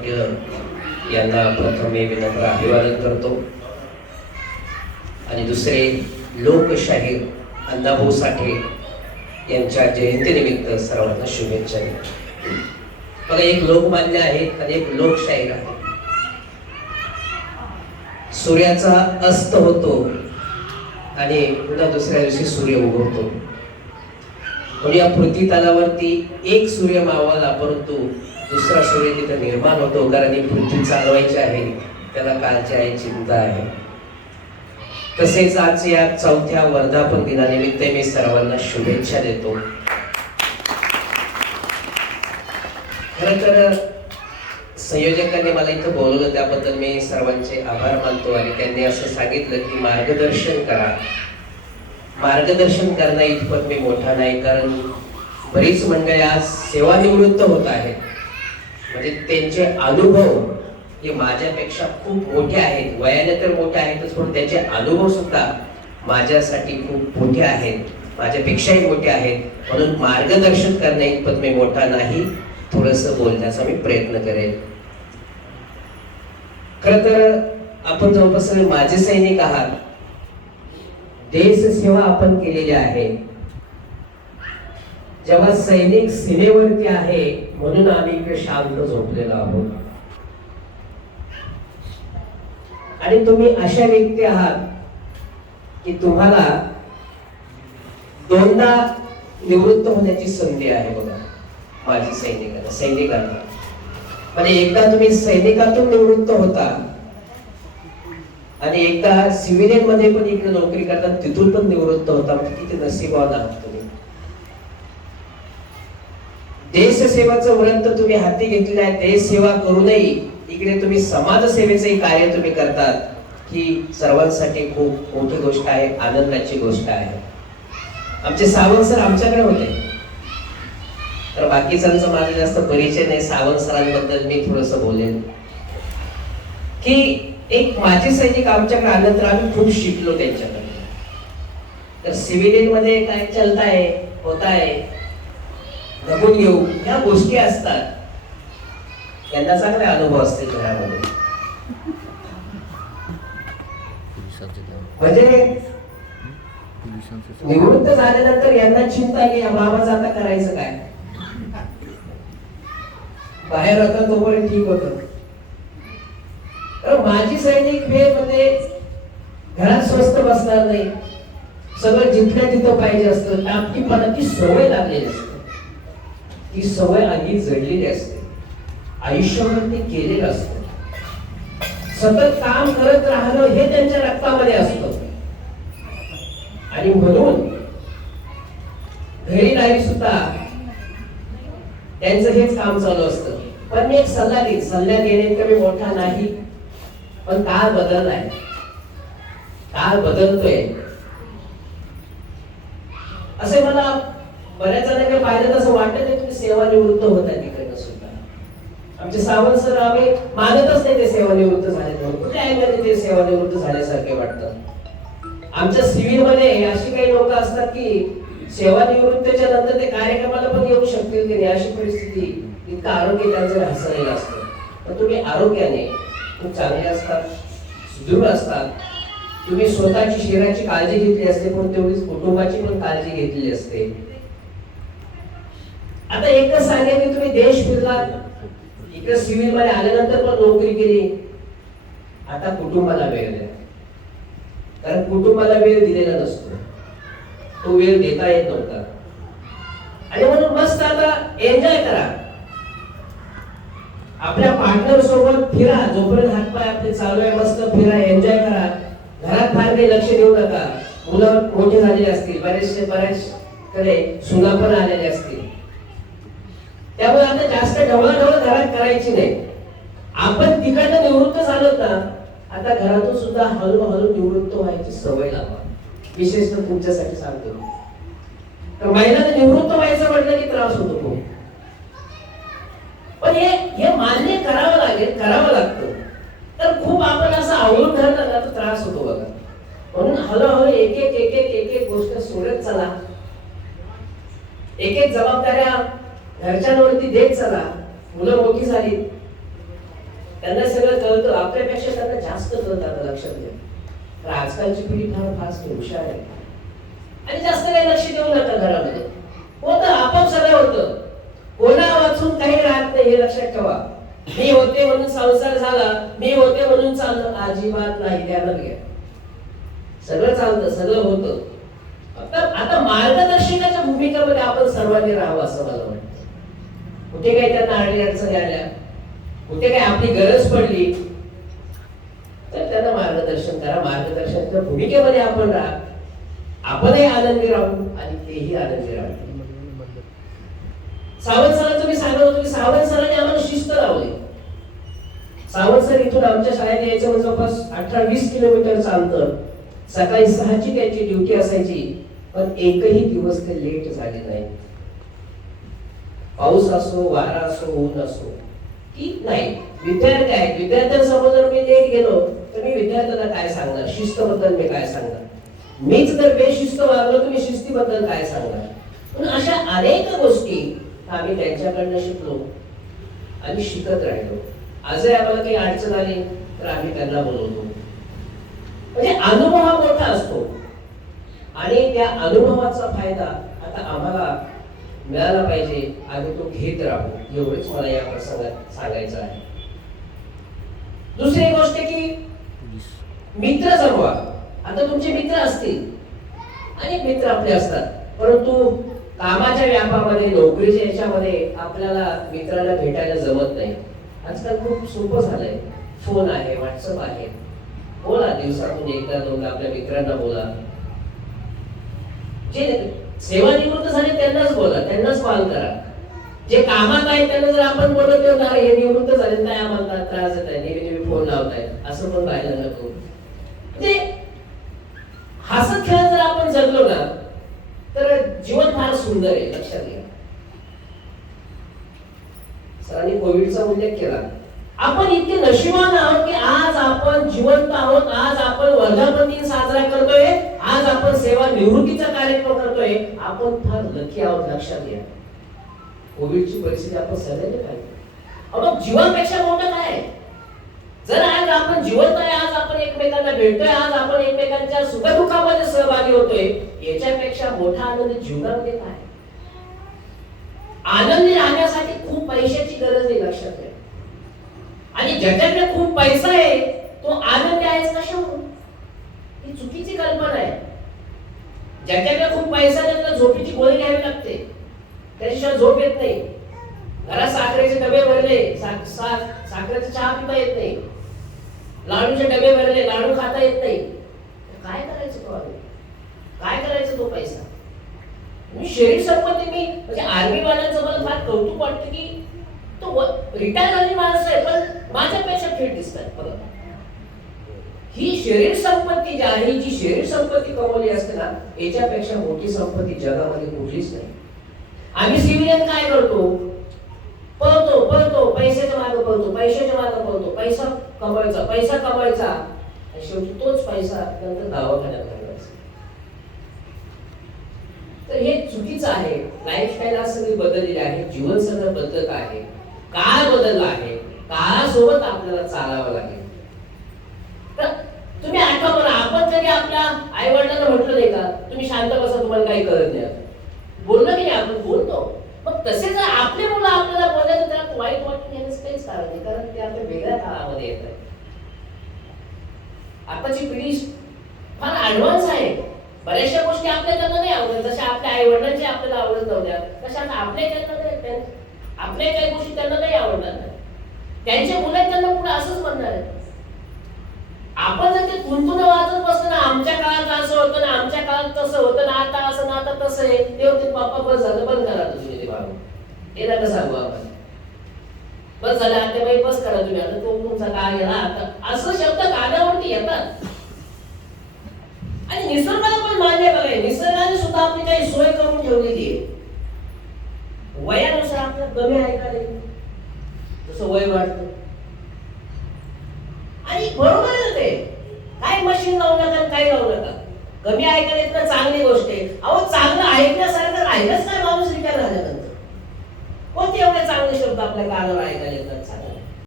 पाटील यांना प्रथम मी विनम्र अभिवादन करतो आणि दुसरे लोकशाहीर अण्णाभाऊ साठे यांच्या जयंतीनिमित्त सर्वांना शुभेच्छा देतो. मला एक लोकमान्य आहेत आणि एक लोकशाहीर आहे. सूर्याचा अस्त होतो आणि पुन्हा दुसऱ्या दिवशी सूर्य उगवतो. पण या पृथ्वी तलावरती एक सूर्य मावळला परंतु दुसरा सूर्य तिथे निर्माण होतो, कारण ही पृथ्वी चालवायची आहे, त्याला काळजी आहे, चिंता आहे. तसेच आज या चौथ्या वर्धापन दिनानिमित्त मी सर्वांना शुभेच्छा देतो. खरं तर संयोजकांनी मला इथं बोलवलं त्याबद्दल मी सर्वांचे आभार मानतो आणि त्यांनी असं सांगितलं की मार्गदर्शन करा. मार्गदर्शन करणं इतपत मी मोठा नाही, कारण बरीच मंडळी आज सेवानिवृत्त होत आहेत. म्हणजे त्यांचे अनुभव हे माझ्यापेक्षा खूप मोठे आहेत. वयाने तर मोठे आहेतच, पण त्यांचे अनुभव सुद्धा माझ्यासाठी खूप मोठे आहेत, माझ्यापेक्षाही मोठे आहेत. म्हणून मार्गदर्शन करणे इतपत मी मोठा नाही, थोडंसं बोलण्याचा मी प्रयत्न करेन. खरं तर आपण जवळपास माजी सैनिक आहात. देश सेवा आपण केलेली आहे. जेव्हा सैनिक सीमेवरती आहे म्हणून आम्ही इकडे शांत झोपलेलो आहोत. आणि तुम्ही अशा व्यक्ती आहात की तुम्हाला दोनदा निवृत्त होण्याची संधी आहे. बघा माझी सैनिकांना म्हणजे एकदा तुम्ही सैनिकातून निवृत्त होता आणि एकदा सिव्हिलियन मध्ये पण इकडे नोकरी करता, तिथून पण निवृत्त होता. म्हणजे किती नशीबवान आहात तुम्ही. देशसेवाचं व्रत तुम्ही हाती घेतलेलं आहे. देश सेवा करूनही इकडे तुम्ही समाजसेवेचे कार्य तुम्ही करतात, ही सर्वांसाठी खूप मोठी गोष्ट आहे, आनंदाची गोष्ट आहे. आमचे सावंत सर आमच्याकडे होते, तर बाकीच्यांचा माझा जास्त परिचय नाही. सावंत सरांबद्दल मी थोडस बोलेन की एक माजी सैनिक आमच्याकडे आल्यानंतर आम्ही खूप शिकलो त्यांच्याकडे. तर सिव्हिलियन मध्ये काय चलताय होताय बघून घेऊ ह्या गोष्टी असतात. त्यांना चांगले अनुभव असतील घरामध्ये. म्हणजे निवृत्त झाल्यानंतर यांना चिंता की बाबाचं आता करायचं काय. बाहेर होता तोपर्यंत ठीक होतं. माजी सैनिक हे म्हणजे घरात स्वस्त बसणार नाही, सगळं जिथल्या तिथं पाहिजे असतं. टापटीपणाची सवय लागलेली असते, ती सवय आधी जडलेली असते, आयुष्यभर ते केलेलं असतं. सतत काम करत राहणं हे त्यांच्या रक्तामध्ये असतं. आणि म्हणून घरी नाही सुद्धा त्यांचं हेच काम चालू असतं. पण मी एक सल्ला देईन, सल्ला देणे कमी मोठा नाही, पण काळ बदललाय, काळ बदलतोय. असे मला बऱ्याच जणांनी पाहिलं तसं वाटत नाही तुम्ही सेवानिवृत्त होता तिकडनं सुद्धा. आमचे सावंत सर आम्ही मानतच नाही ते सेवानिवृत्त झाले म्हणून. कुठल्या अँगलने ते सेवानिवृत्त झाल्यासारखे वाटतं. आमच्या सिव्हिल मध्ये अशी काही लोक असतात की सेवानिवृत्तीच्या नंतर ते कार्यक्रमाला पण येऊ शकतील की नाही अशी परिस्थिती. इतकं आरोग्य त्यांचं हसलेलं असतं. पण तुम्ही आरोग्याने खूप चांगले असतात, सुदृढ असतात. तुम्ही स्वतःची शरीराची काळजी घेतली असते, पण तेवढीच कुटुंबाची पण काळजी घेतली असते. आता एकच सांगेल की तुम्ही देश फिरलात, इकडे सिव्हिल मध्ये आल्यानंतर पण नोकरी केली. आता कुटुंबाला वेळ द्या, कारण कुटुंबाला वेळ दिलेला नसतो, तो वेळ देता येत नव्हता. आणि म्हणून मस्त आता एन्जॉय करा. आपल्या पार्टनर सोबत फिरा, जोपर्यंत हातपाय आपले चालू आहे मस्त फिरा, एन्जॉय करा. घरात फार काही लक्ष देऊ नका. मुलं मोठे झालेले असतील, बऱ्याचकडे सुना पण आलेले असतील. त्यामुळे आता जास्त ढवळाढवळ घरात करायची नाही. आपण तिकडनं निवृत्त झालो ना, आता घरातून सुद्धा हळूहळू निवृत्त व्हायची सवय लावा. विशेषतः तुमच्यासाठी सांगतो, तर महिलांना निवृत्त व्हायचं म्हटलं की त्रास होतो. पण हे मान्य करावं लागेल, करावं लागतं. तर खूप आपण असं आवडून धरलं ना तर त्रास होतो बघा. म्हणून हळूहळू एक एक गोष्ट सोडत चला. एक जबाबदाऱ्या घरच्यांवरती देत चला. मुलं मोठी झाली त्यांना सगळं कळतं, आपल्यापेक्षा त्यांना जास्त कळतं. आता लक्षात घ्या, तर आजकालची पिढी फार फास्ट हुशार आहे आणि जास्त काही लक्ष देऊ नका घरामध्ये. होतं आपोआप सगळं होतं, कोणा वाचून काही राहत नाही, हे लक्षात ठेवा. मी होते म्हणून संसार झाला, मी होते म्हणून चाललं, अजिबात नाही. ध्यानात घ्या, सगळं चालतं, सगळं होतं. आता मार्गदर्शकाच्या भूमिकेमध्ये आपण सर्वांनी राहावं असं मला वाटतं. कुठे काही त्यांना अडली अडचणी आल्या, कुठे काही आपली गरज पडली, तर त्यांना मार्गदर्शन करा. मार्गदर्शनाच्या भूमिकेमध्ये आपण राहा, आपणही आनंदी राहू आणि तेही आनंदी राहू. सावंत सरांचं मी सांगत होतो की सावंत सरांनी आम्हाला शिस्त लावली. सावंत सर इथून आमच्या शाळेत यायचं म्हणजे जवळपास 18-20 किलोमीटरचं अंतर. सकाळी 6ची त्यांची ड्युटी असायची, पण एकही दिवस ते लेट झाले नाही. पाऊस असो, वारा असो, ऊन असो की नाही. विद्यार्थी आहेत, विद्यार्थ्यांसमोर जर मी लेट गेलो तर मी विद्यार्थ्यांना काय सांगणार, शिस्तबद्दल मी काय सांगणार. मीच जर बेशिस्त वागलो तर मी शिस्तीबद्दल काय सांगणार. पण अशा अनेक गोष्टी आम्ही त्यांच्याकडनं शिकलो आणि शिकत राहिलो. आजही आम्हाला काही अडचण आली तर आम्ही त्यांना बोलवतो. म्हणजे अनुभव हा मोठा असतो आणि त्या अनुभवाचा फायदा आता आम्हाला मिळाला पाहिजे आणि तो घेत राहू, एवढेच मला या प्रसंगात सांगायचं आहे. दुसरी गोष्ट की मित्र जमवा. आता तुमचे मित्र असतील, अनेक मित्र आपले असतात, परंतु कामाच्या व्यापामध्ये, नोकरीच्या याच्यामध्ये आपल्याला मित्रांना भेटायला जमत नाही. आजकाल खूप सोपं झालंय, फोन आहे, व्हॉट्सअप आहे, बोला दिवसातून एकदा दोनदा आपल्या मित्रांना बोला. जे सेवानिवृत्त झाले त्यांनाच बोला, त्यांनाच कॉल करा. जे कामात आहेत त्यांना जर आपण बोलत ठेवणार हे निवृत्त झाले काय आम्हाला त्रास देत आहे, नेहमी नेहमी फोन लावताय, असं पण पाहायला नको. म्हणजे हसत खेळत जर आपण जगलो ना तर जीवन फार सुंदर आहे, लक्षात घ्या. सरांनी कोविडचा उल्लेख केला. आपण इतके नशिबान आहोत की आज आपण जिवंत आहोत, आज आपण वर्धापन साजरा करतोय, आज आपण सेवा निवृत्तीचा कार्यक्रम करतोय. आपण फार लकी आहोत, लक्षात घ्या. कोविडची परिस्थिती आपण सगळ्यांनी पाहिली. मग जीवनापेक्षा मोठं काय? जर आज आपण जिवंत आहे, आज आपण एकमेकांना भेटतोय, आज आपण एकमेकांच्या सुखदुःखामध्ये सहभागी होतोय, याच्यापेक्षा मोठा आनंद जीवनामध्ये काय? आनंदी राहण्यासाठी खूप पैशाची गरज आहे, लक्षात घ्या. आणि ज्याच्याकडे खूप पैसा आहे तो आनंदी आहेच कशामुळे? ही चुकीची कल्पना आहे. ज्याच्याकडे खूप पैसा नाही त्याला झोपेची गोळी घ्यावी लागते, त्याच्याशिवाय झोप येत नाही. घरात साखरेचे डबे भरले, साखरेचा चहा पिता येत नाही, लाडूचे डबे भरले, लाडू खाता येत नाही, काय करायचं तो आम्ही? काय करायचं तो पैसा? मी शरीर संपत्ती, मी म्हणजे आर्मी वाल्यांचं मला फार कौतुक वाटतं की तो रिटायर झालेली माणसं आहे पण माझ्यापेक्षा फिट दिसतात. बघा, ही शरीर संपत्ती जी आहे, जी शरीर संपत्ती कमवली असते ना, याच्यापेक्षा मोठी संपत्ती जगामध्ये कुठलीच नाही. आम्ही सिव्हिलियन काय करतो? पळतो पळतो, पैशाच्या मागे पळतो, पैशाच्या मागे पळतो, पैसा कमवायचा, पैसा कमवायचा आणि शेवटी तोच पैसा नंतर दवाखान्यात घालवायचा. तर हे चुकीचं आहे. लाईफस्टाईल आज सगळी बदललेली आहे, जीवन सगळं बदलत आहे, काळ बदलला आहे, काळासोबत आपल्याला चालावं लागेल. तर तुम्ही आठवा बघा, आपण कधी आपल्या आई वडिलांना म्हटलं नाही का तुम्ही शांत बसा, तुम्हाला काही कळत नाही? बोललो की नाही? आपण बोलतो. मग तसे जर आपले मुलं आपल्याला बोलायचं त्याला वाईट वाटून घेण्याचं काहीच कारण नाही, कारण ते आपल्या वेगळ्या काळामध्ये येत आहे. आताची पिढी फार ऍडव्हान्स आहे. बऱ्याचशा गोष्टी आपल्याला नाही आवडत, जशा आपल्या आई वडिलांची आपल्याला आवडत नव्हत्या तशा आपल्या काही गोष्टी त्यांना नाही आवडणार. त्यांच्या मुलं त्यांना पुढे असंच म्हणणार आहे. आपण जर ते तुंतुन वाजत बसलं ना, आमच्या काळात असं होतं ना, आमच्या काळात तसं होतं ना, आता असं ना, आता तसं आहे, ते होते बाप्पा बस झालं, बंद करा तुम्ही ते बाबा, हे नका सांगू आपण, बस झालं आता बाई, बस करा तुम्ही, आता तो तुमचा काळ गेला आता, असं शब्द कानावरती येतात. आणि निसर्गाला पण मान्य बघाय, निसर्गाने सुद्धा आपली काही सोय करून ठेवलेली आहे. वयानुसार आपल्याला कमी ऐकायला येईल तसं वय वाढतं. आणि बरोबर आहे ते, काय मशीन लावू नका, काही लावू नका. कमी ऐकायला येत ना, चांगली गोष्ट आहे. अहो, चांगलं ऐकण्यासारखं राहिलंच काय माणूस रिटायर झाल्यानंतर? कोणते एवढे चांगले शब्द आपल्या कानावर ऐकायला येतात?